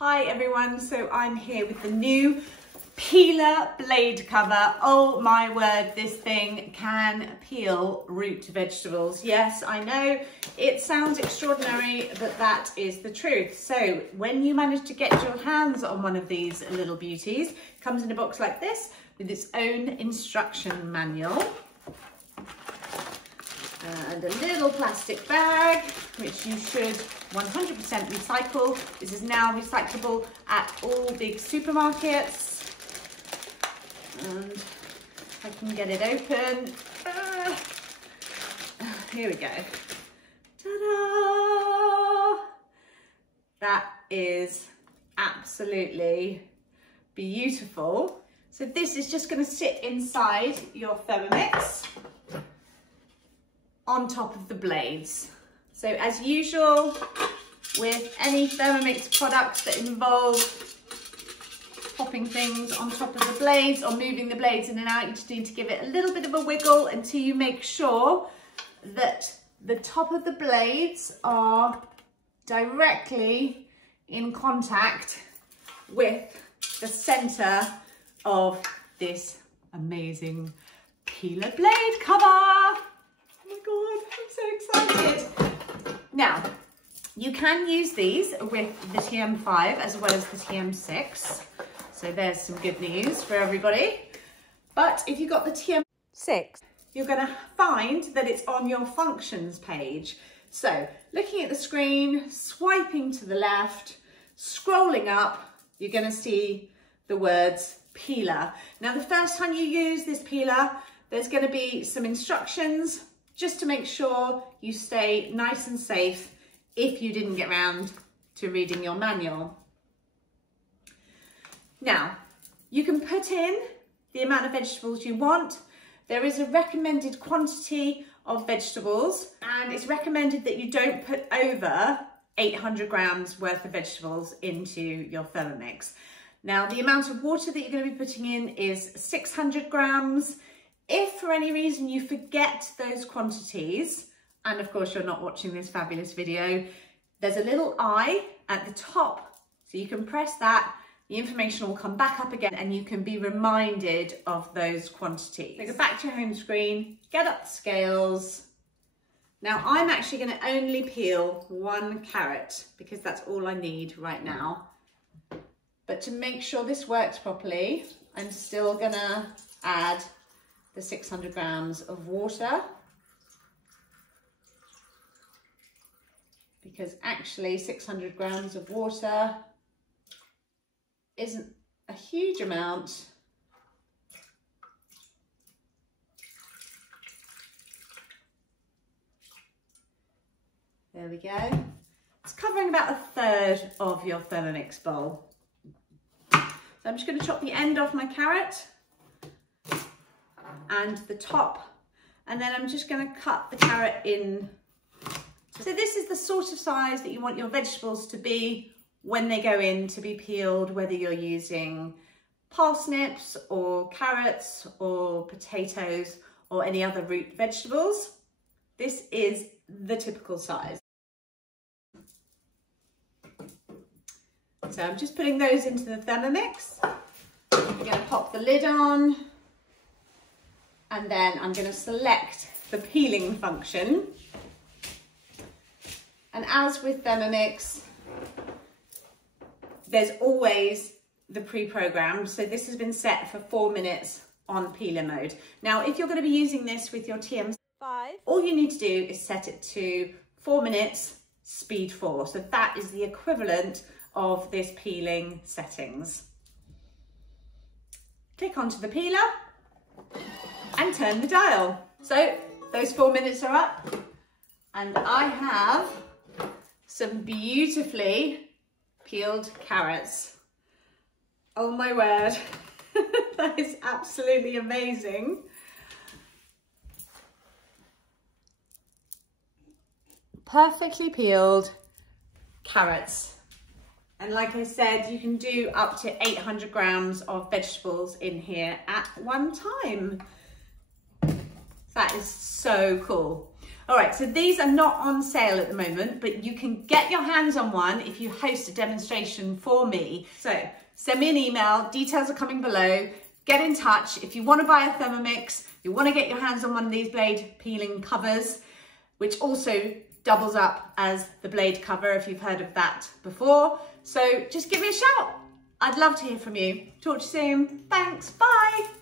Hi everyone, so I'm here with the new peeler blade cover. Oh my word, this thing can peel root vegetables. Yes, I know it sounds extraordinary, but that is the truth. So when you manage to get your hands on one of these little beauties, it comes in a box like this with its own instruction manual. And a little plastic bag, which you should 100% recycle. This is now recyclable at all big supermarkets. And if I can get it open, here we go. Ta-da! That is absolutely beautiful. So this is just going to sit inside your Thermomix on top of the blades. So as usual with any Thermomix products that involve popping things on top of the blades or moving the blades in and out, you just need to give it a little bit of a wiggle until you make sure that the top of the blades are directly in contact with the center of this amazing peeler blade cover. Oh my God, I'm so excited. Now, you can use these with the TM5 as well as the TM6. So there's some good news for everybody. But if you've got the TM6, you're going to find that it's on your functions page. So looking at the screen, swiping to the left, scrolling up, you're going to see the words peeler. Now, the first time you use this peeler, there's going to be some instructions just to make sure you stay nice and safe if you didn't get around to reading your manual. Now, you can put in the amount of vegetables you want. There is a recommended quantity of vegetables, and it's recommended that you don't put over 800 grams worth of vegetables into your Thermomix. Now, the amount of water that you're going to be putting in is 600 grams. If for any reason you forget those quantities, and of course you're not watching this fabulous video, there's a little eye at the top, so you can press that, the information will come back up again and you can be reminded of those quantities. So go back to your home screen, get up the scales. Now I'm actually going to only peel 1 carrot because that's all I need right now. But to make sure this works properly, I'm still going to add the 600 grams of water, because actually 600 grams of water isn't a huge amount. There we go. It's covering about 1/3 of your Thermomix bowl. So I'm just going to chop the end off my carrot and the top, and then I'm just going to cut the carrot in. So this is the sort of size that you want your vegetables to be when they go in to be peeled, whether you're using parsnips or carrots or potatoes or any other root vegetables. This is the typical size. So I'm just putting those into the Thermomix. I'm going to pop the lid on, and then I'm going to select the peeling function. And as with Thermomix, there's always the pre-programmed. So this has been set for 4 minutes on peeler mode. Now, if you're going to be using this with your TM5, all you need to do is set it to 4 minutes, speed 4. So that is the equivalent of this peeling settings. Click onto the peeler and turn the dial. So those 4 minutes are up, and I have some beautifully peeled carrots. Oh my word, that is absolutely amazing. Perfectly peeled carrots. And like I said, you can do up to 800 grams of vegetables in here at one time. That is so cool. All right, so these are not on sale at the moment, but you can get your hands on one if you host a demonstration for me. So send me an email, details are coming below. Get in touch. If you want to buy a Thermomix, you want to get your hands on one of these blade peeling covers, which also doubles up as the blade cover if you've heard of that before. So just give me a shout. I'd love to hear from you. Talk to you soon. Thanks. Bye.